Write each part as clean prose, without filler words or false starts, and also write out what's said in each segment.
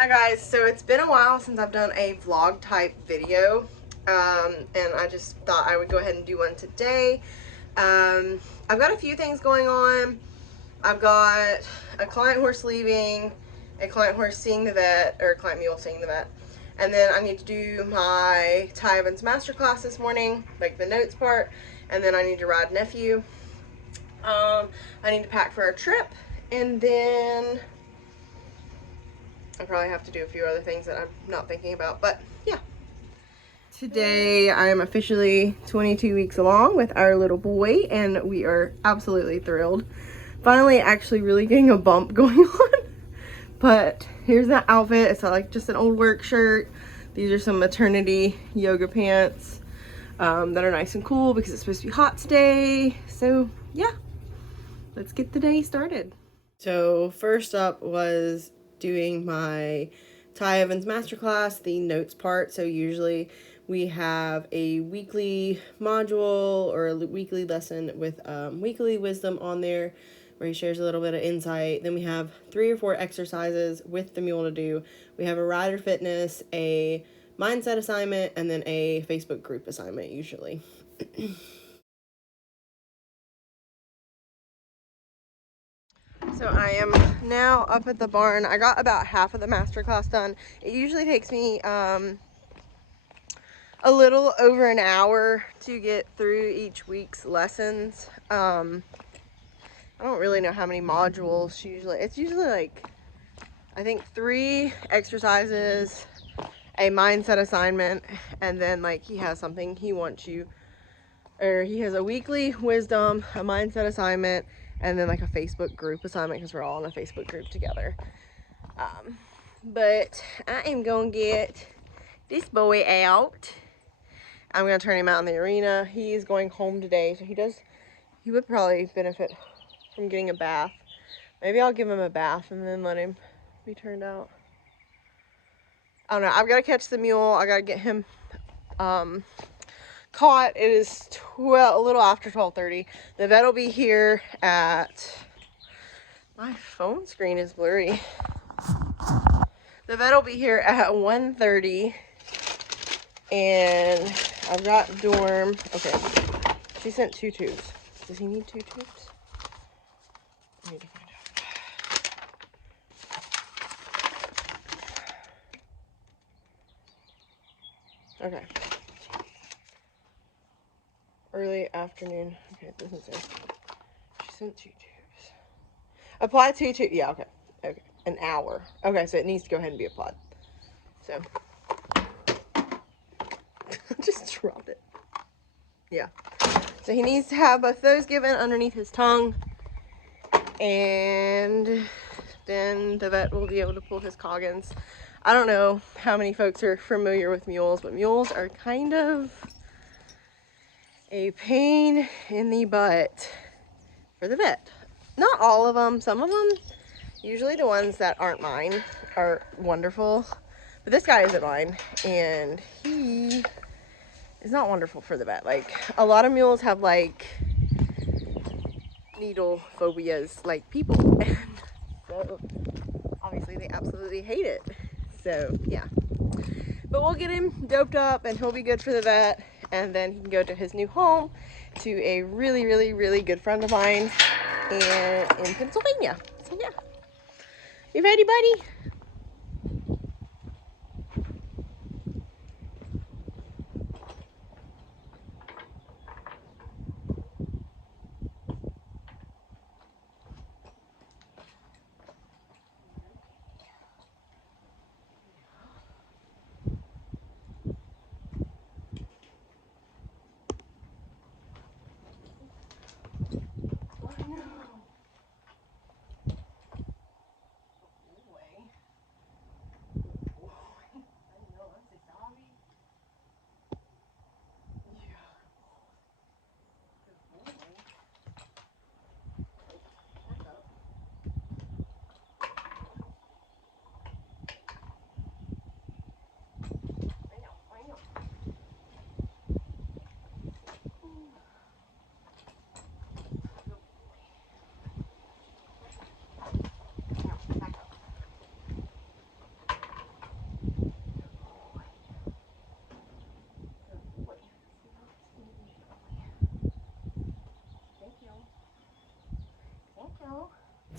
Hi guys, so it's been a while since I've done a vlog type video, and I just thought I would go ahead and do one today. I've got a few things going on. I've got a client horse leaving, a client horse seeing the vet, or a client mule seeing the vet, and then I need to do my Ty Evans masterclass this morning, like the notes part, and then I need to ride nephew. I need to pack for a trip, and then I probably have to do a few other things that I'm not thinking about, but yeah. Today I am officially 22 weeks along with our little boy, and we are absolutely thrilled. Finally actually really getting a bump going on. But here's that outfit. It's like just an old work shirt. These are some maternity yoga pants that are nice and cool because it's supposed to be hot today. So yeah, let's get the day started. So first up was doing my Ty Evans masterclass, the notes part. So usually we have a weekly module or a weekly lesson with weekly wisdom on there where he shares a little bit of insight. Then we have 3 or 4 exercises with the mule to do. We have a rider fitness, a mindset assignment, and then a Facebook group assignment usually. So I am now up at the barn. I got about half of the masterclass done. It usually takes me a little over an hour to get through each week's lessons. I don't really know how many modules usually. It's usually like, I think 3 exercises, a mindset assignment, and then like he has something he wants you, or he has a weekly wisdom, a mindset assignment, and then like a Facebook group assignment because we're all in a Facebook group together. But I am gonna get this boy out. I'm gonna turn him out in the arena. He's going home today, so he would probably benefit from getting a bath. Maybe I'll give him a bath and then let him be turned out. I don't know. I've got to catch the mule. I got to get him caught. It is a little after 12:30. The vet will be here at, my phone screen is blurry. The vet will be here at 1:30, and I've got Dorm. Okay, she sent 2 tubes. Does he need 2 tubes? I need to find out. Okay. Early afternoon. Okay, it doesn't say. She sent 2 tubes. Apply 2 tubes. Yeah, okay. Okay. An hour. Okay, so it needs to go ahead and be applied. So. Just dropped it. Yeah. So he needs to have both those given underneath his tongue. And then the vet will be able to pull his Coggins. I don't know how many folks are familiar with mules, but mules are kind of a pain in the butt for the vet. Not all of them, some of them. Usually the ones that aren't mine are wonderful, but this guy isn't mine, and he is not wonderful for the vet. Like, a lot of mules have like needle phobias like people, and so obviously they absolutely hate it. So yeah, but we'll get him doped up and he'll be good for the vet, and then he can go to his new home to a really, really, really good friend of mine in Pennsylvania. So yeah, you ready, buddy?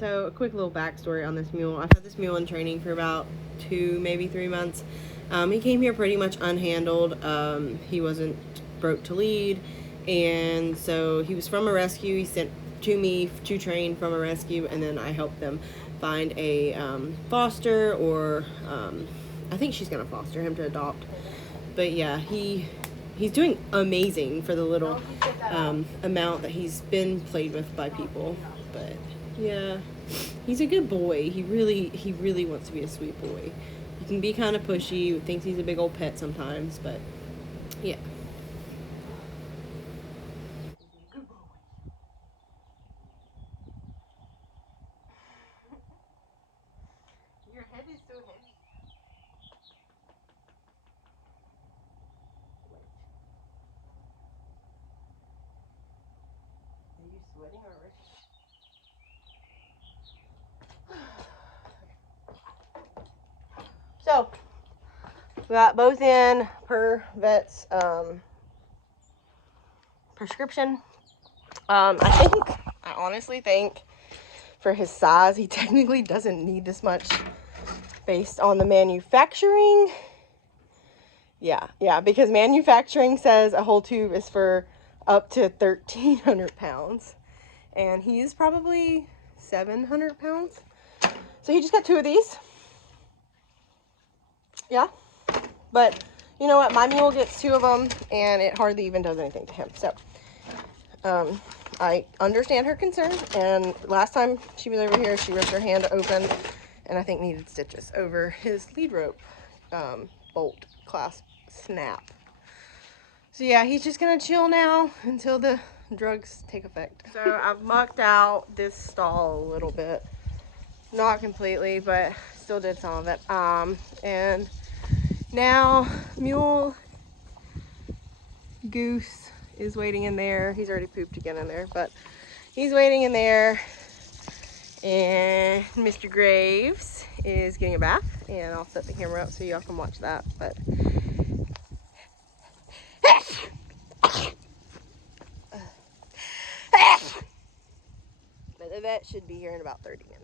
So a quick little backstory on this mule. I've had this mule in training for about 2, maybe 3 months. He came here pretty much unhandled. He wasn't broke to lead, and so he was from a rescue. He sent to me to train from a rescue, and then I helped them find a foster, or I think she's gonna foster him to adopt. But yeah, he's doing amazing for the little amount that he's been played with by people. But yeah, he's a good boy. He really wants to be a sweet boy. He can be kind of pushy, thinks he's a big old pet sometimes, but yeah. Your head is so heavy. Are you sweating already? So, we got both in per vet's prescription. I honestly think for his size, he technically doesn't need this much based on the manufacturing. Yeah, because manufacturing says a whole tube is for up to 1,300 pounds. And he's probably 700 pounds. So he just got 2 of these. Yeah. But you know what? My mule gets 2 of them, and it hardly even does anything to him. So I understand her concern. And last time she was over here, she ripped her hand open and I think needed stitches over his lead rope bolt clasp snap. So yeah, he's just gonna chill now until the drugs take effect. So I've mucked out this stall a little bit. Not completely, but still did some of it. And now Mule Goose is waiting in there. He's already pooped again in there, but he's waiting in there. And Mr. Graves is getting a bath, and I'll set the camera up so y'all can watch that. But the vet should be here in about 30 minutes.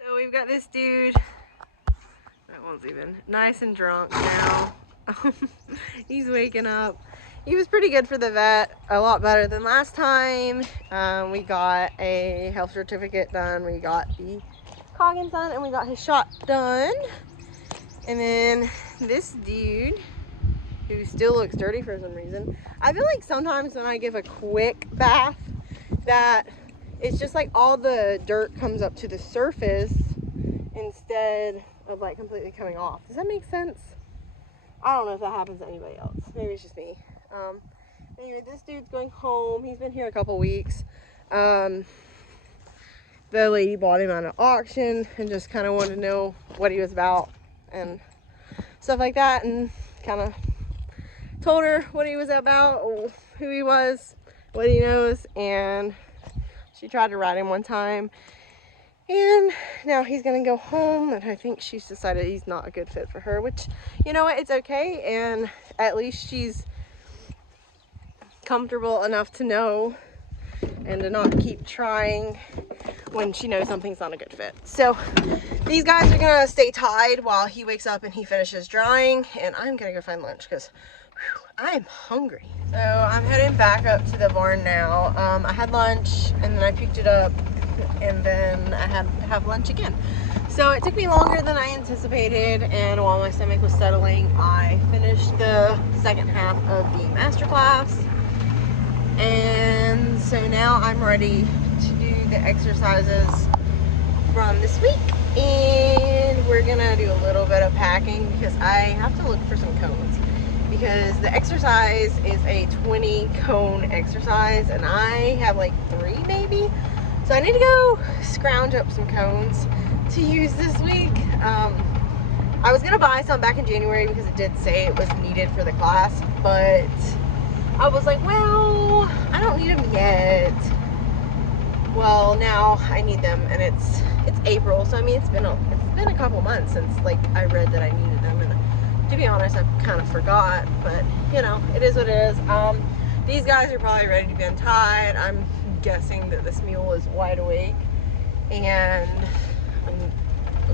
So we've got this dude, that one's even nice and drunk now. He's waking up. He was pretty good for the vet, a lot better than last time. We got a health certificate done, we got the Coggins done, and we got his shot done. And then this dude, who still looks dirty for some reason. I feel like sometimes when I give a quick bath, that it's just like all the dirt comes up to the surface instead of like completely coming off. Does that make sense? I don't know if that happens to anybody else. Maybe it's just me. Anyway, this dude's going home. He's been here a couple weeks. The lady bought him at an auction and just kind of wanted to know what he was about and stuff like that, and kind of told her what he was about, who he was, what he knows, and she tried to ride him one time, and now he's gonna go home, and I think she's decided he's not a good fit for her, which, you know what, it's okay, and at least she's comfortable enough to know and to not keep trying when she knows something's not a good fit. So these guys are gonna stay tied while he wakes up and he finishes drying, and I'm gonna go find lunch because I'm hungry. So I'm heading back up to the barn now. I had lunch and then I picked it up and then I had to have lunch again. So it took me longer than I anticipated, and while my stomach was settling, I finished the second half of the masterclass. And so now I'm ready to do the exercises from this week, and we're gonna do a little bit of packing because I have to look for some cones, because the exercise is a 20 cone exercise and I have like 3 maybe, So I need to go scrounge up some cones to use this week. I was gonna buy some back in January because it did say it was needed for the class, but I was like, well, I don't need them yet. Well, now I need them, and it's April, so I mean it's been a couple months since like I read that I needed them, and to be honest, I kind of forgot. But you know, it is what it is. These guys are probably ready to be untied. I'm guessing that this mule is wide awake, and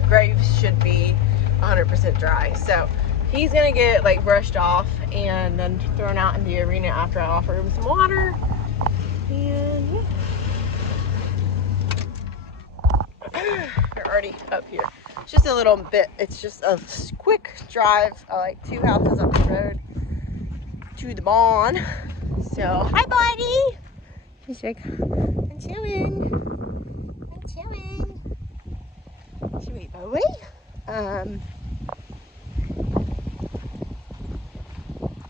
Graves should be 100% dry. So he's gonna get like brushed off and then thrown out in the arena after I offer him some water. And yeah. They're already up here. It's just a little bit, it's just a quick drive, like 2 houses up the road to the barn. So, hi buddy! He's like, I'm chilling. I'm chilling. Sweet boy.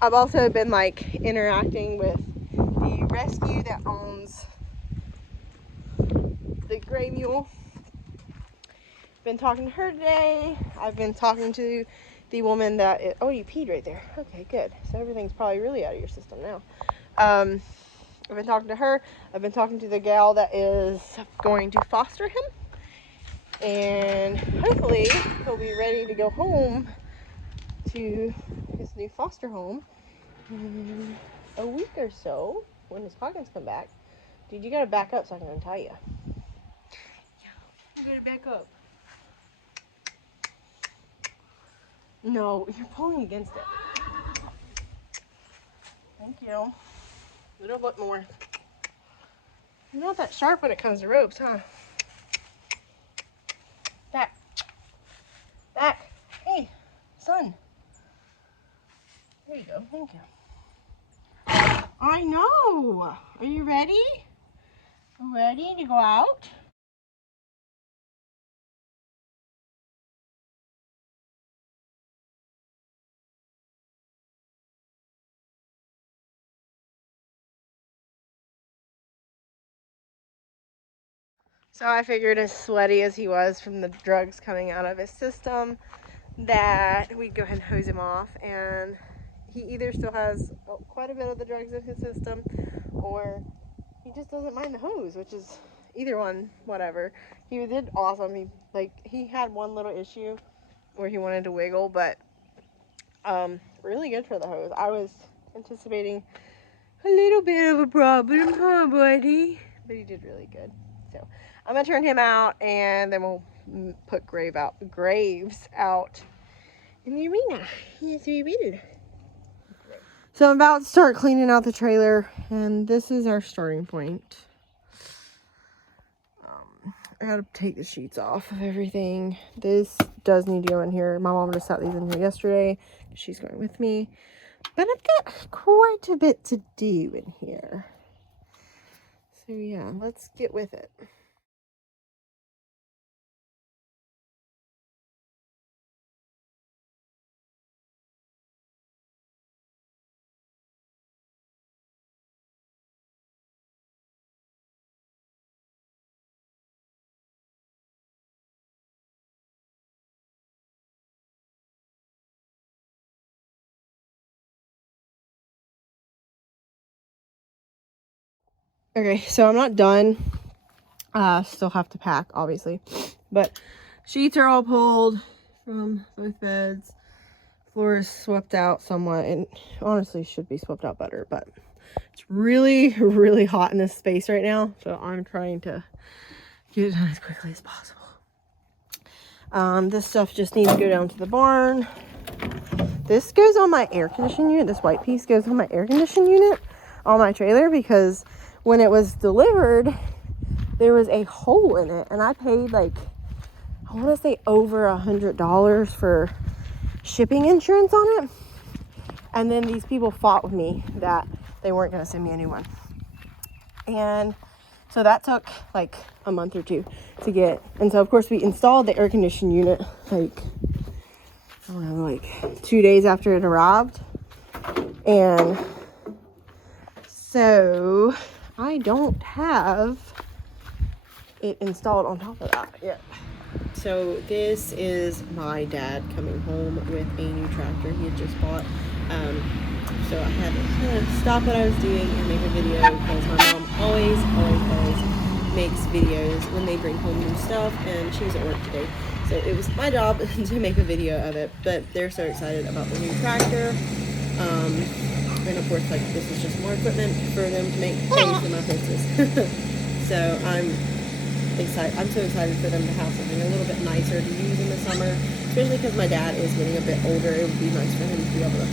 I've also been like interacting with the rescue that owns the gray mule. Been talking to her today. I've been talking to the woman that oh, you peed right there. Okay, good. So everything's probably really out of your system now. I've been talking to her. I've been talking to the gal that is going to foster him, and hopefully he'll be ready to go home to his new foster home in a week or so when his pockets come back. Dude, you gotta back up so I can untie you. Yeah, you gotta back up. No, you're pulling against it. Thank you. A little bit more. You're not that sharp when it comes to ropes, huh? Back. Back. Hey, son. There you go. Thank you. I know. Are you ready? Ready to go out? So I figured, as sweaty as he was from the drugs coming out of his system, that we'd go ahead and hose him off. And he either still has quite a bit of the drugs in his system, or he just doesn't mind the hose, which is either one, whatever. He did awesome. He had one little issue where he wanted to wiggle, but really good for the hose. I was anticipating a little bit of a problem, huh, buddy? But he did really good. So I'm gonna turn him out, and then we'll put Graves out in the arena. Yes, we will. So I'm about to start cleaning out the trailer, and this is our starting point. I gotta take the sheets off of everything. This does need to go in here. My mom just sat these in here yesterday. She's going with me. But I've got quite a bit to do in here. So yeah, let's get with it. Okay, so I'm not done. Still have to pack, obviously. But sheets are all pulled from both beds. Floor is swept out somewhat, and honestly should be swept out better, but it's really, really hot in this space right now, so I'm trying to get it done as quickly as possible. This stuff just needs to go down to the barn. This goes on my air conditioning unit. This white piece goes on my air conditioning unit on my trailer, because when it was delivered, there was a hole in it, and I paid like, I want to say over $100 for shipping insurance on it. And then these people fought with me that they weren't going to send me a new one. And so that took like a month or two to get. And so of course we installed the air conditioning unit like, I don't know, like 2 days after it arrived. And so I don't have it installed on top of that yet. So this is my dad coming home with a new tractor he had just bought. So I had to kind of stop what I was doing and make a video because my mom always makes videos when they bring home new stuff, and she was at work today. So it was my job to make a video of it, but they're so excited about the new tractor. And of course, like, this is just more equipment for them to make things for my hostess. So I'm so excited for them to have something a little bit nicer to use in the summer, especially because my dad is getting a bit older. It would be nice for him to be able to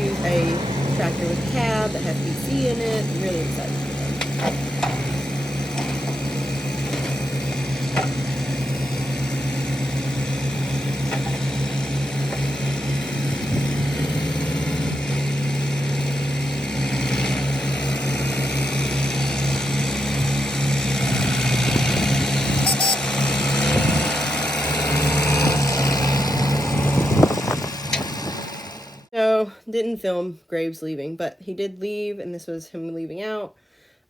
use a tractor with a cab that has AC in it. I'm really excited for them. So, didn't film Graves leaving, but he did leave, and this was him leaving out.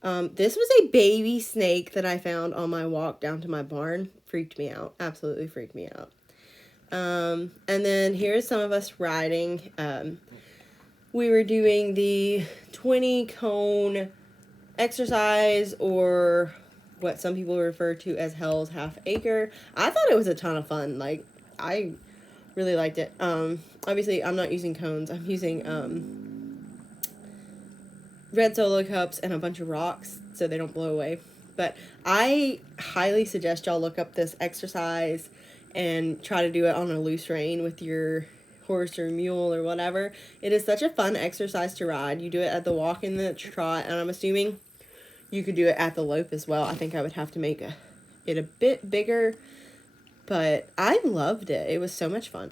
This was a baby snake that I found on my walk down to my barn. Freaked me out. Absolutely freaked me out. And then here's some of us riding. We were doing the 20 cone exercise, or what some people refer to as Hell's Half Acre. I thought it was a ton of fun. Like, I really liked it. Obviously, I'm not using cones. I'm using red Solo cups and a bunch of rocks so they don't blow away. But I highly suggest y'all look up this exercise and try to do it on a loose rein with your horse or mule or whatever. It is such a fun exercise to ride. You do it at the walk and the trot, and I'm assuming you could do it at the lope as well. I think I would have to make it a bit bigger, but I loved it. It was so much fun.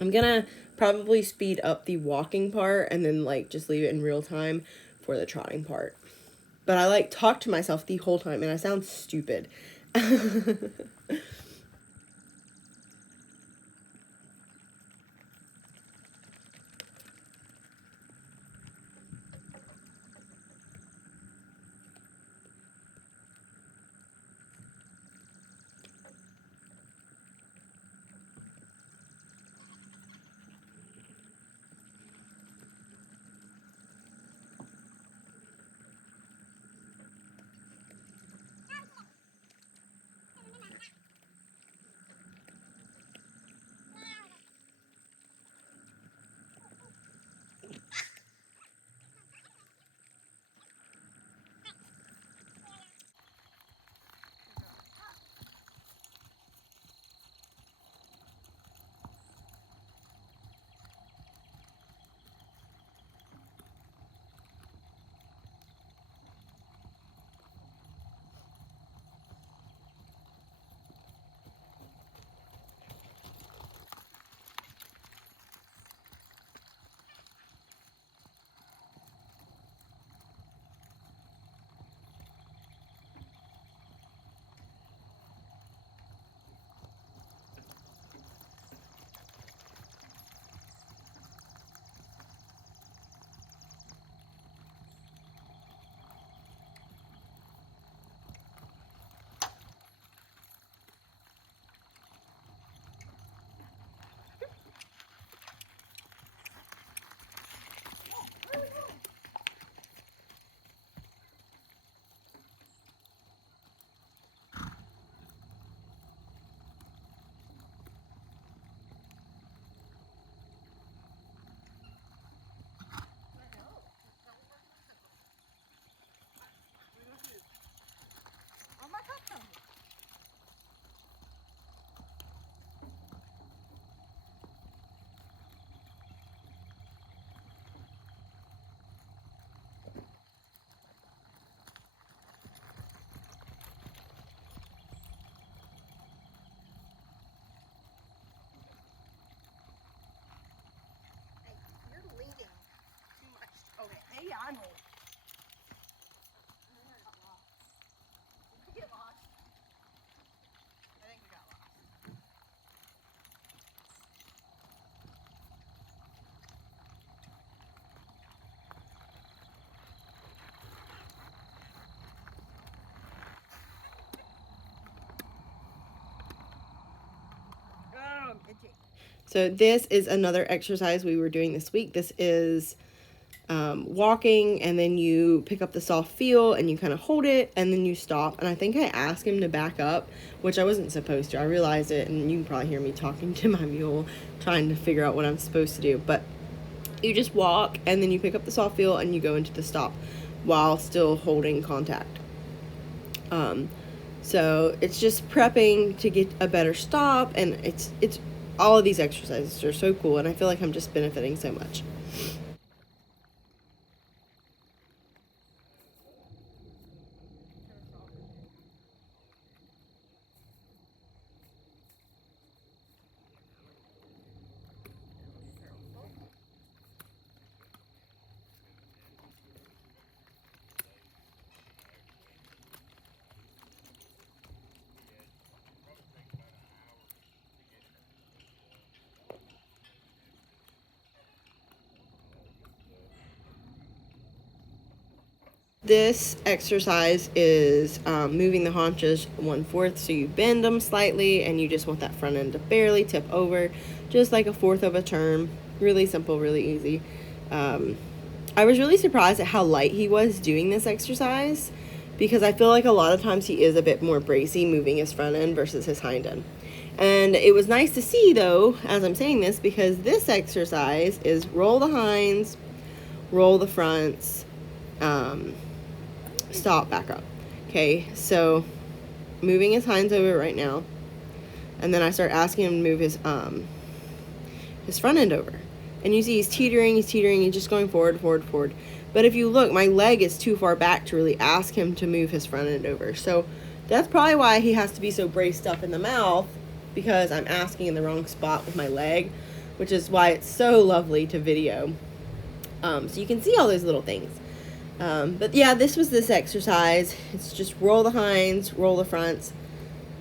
I'm gonna probably speed up the walking part and then, like, just leave it in real time for the trotting part. But I, like, talk to myself the whole time, and I sound stupid. So this is another exercise we were doing this week. This is walking, and then you pick up the soft feel and you kind of hold it and then you stop. And I think I asked him to back up, which I wasn't supposed to. I realized it, and you can probably hear me talking to my mule trying to figure out what I'm supposed to do. But you just walk and then you pick up the soft feel and you go into the stop while still holding contact. So it's just prepping to get a better stop, and it's all of these exercises are so cool, and I feel like I'm just benefiting so much. This exercise is moving the haunches 1/4, so you bend them slightly and you just want that front end to barely tip over, just like a fourth of a turn. Really simple, really easy. I was really surprised at how light he was doing this exercise, because I feel like a lot of times he is a bit more bracy moving his front end versus his hind end. And it was nice to see, though, as I'm saying this, because this exercise is roll the hinds, roll the fronts, stop, back up. Okay, so moving his hinds over right now, and then I start asking him to move his front end over, and you see he's teetering, he's just going forward, forward, forward. But if you look, my leg is too far back to really ask him to move his front end over. So that's probably why he has to be so braced up in the mouth, because I'm asking in the wrong spot with my leg, which is why it's so lovely to video. So you can see all those little things. But yeah, this was this exercise. It's just roll the hinds, roll the fronts,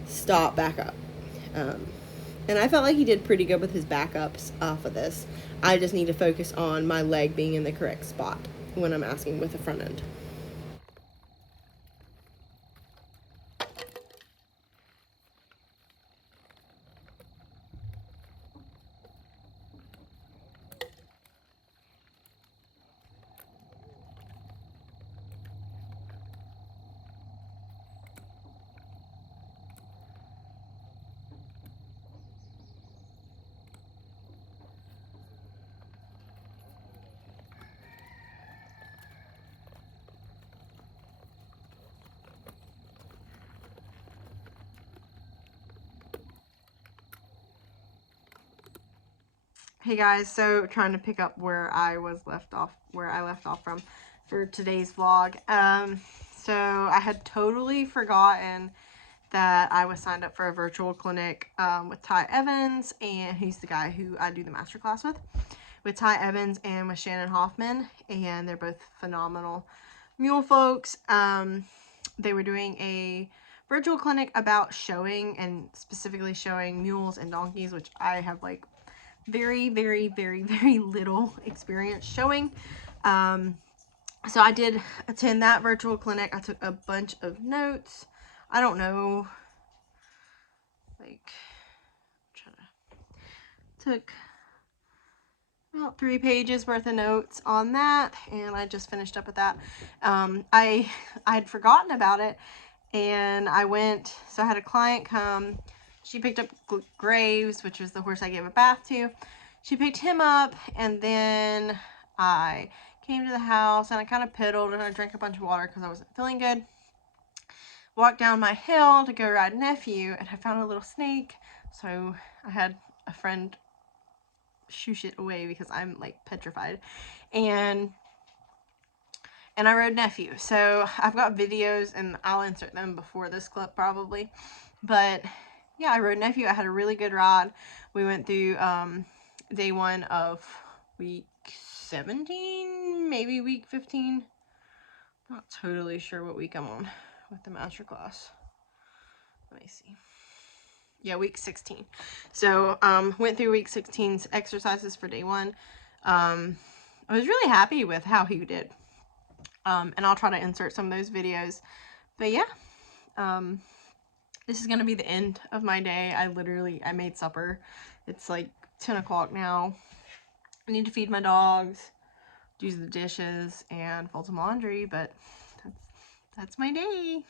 stop, back up. And I felt like he did pretty good with his backups off of this. I just need to focus on my leg being in the correct spot when I'm asking with the front end. Hey guys, so trying to pick up where I left off from for today's vlog. So I had totally forgotten that I was signed up for a virtual clinic with Ty Evans, and he's the guy who I do the masterclass with Ty Evans and with Shannon Hoffman, and they're both phenomenal mule folks. They were doing a virtual clinic about showing, and specifically showing mules and donkeys, which I have like very, very, very, very little experience showing. So I did attend that virtual clinic. I took a bunch of notes. I don't know, like, took about 3 pages worth of notes on that, and I just finished up with that. I had forgotten about it, and I went, so I had a client come. She picked up Graves, which was the horse I gave a bath to. She picked him up, and then I came to the house, and I kind of piddled, and I drank a bunch of water because I wasn't feeling good. Walked down my hill to go ride Nephew, and I found a little snake, so I had a friend shoosh it away because I'm like petrified. And I rode Nephew. So I've got videos, and I'll insert them before this clip probably. But yeah, I rode Nephew. I had a really good ride. We went through day 1 of week 17, maybe week 15. Not totally sure what week I'm on with the masterclass. Let me see. Yeah, week 16. So went through week 16's exercises for day 1. I was really happy with how he did. And I'll try to insert some of those videos. But yeah, this is gonna be the end of my day. I made supper. It's like 10 o'clock now. I need to feed my dogs, do the dishes, and fold some laundry, but that's my day.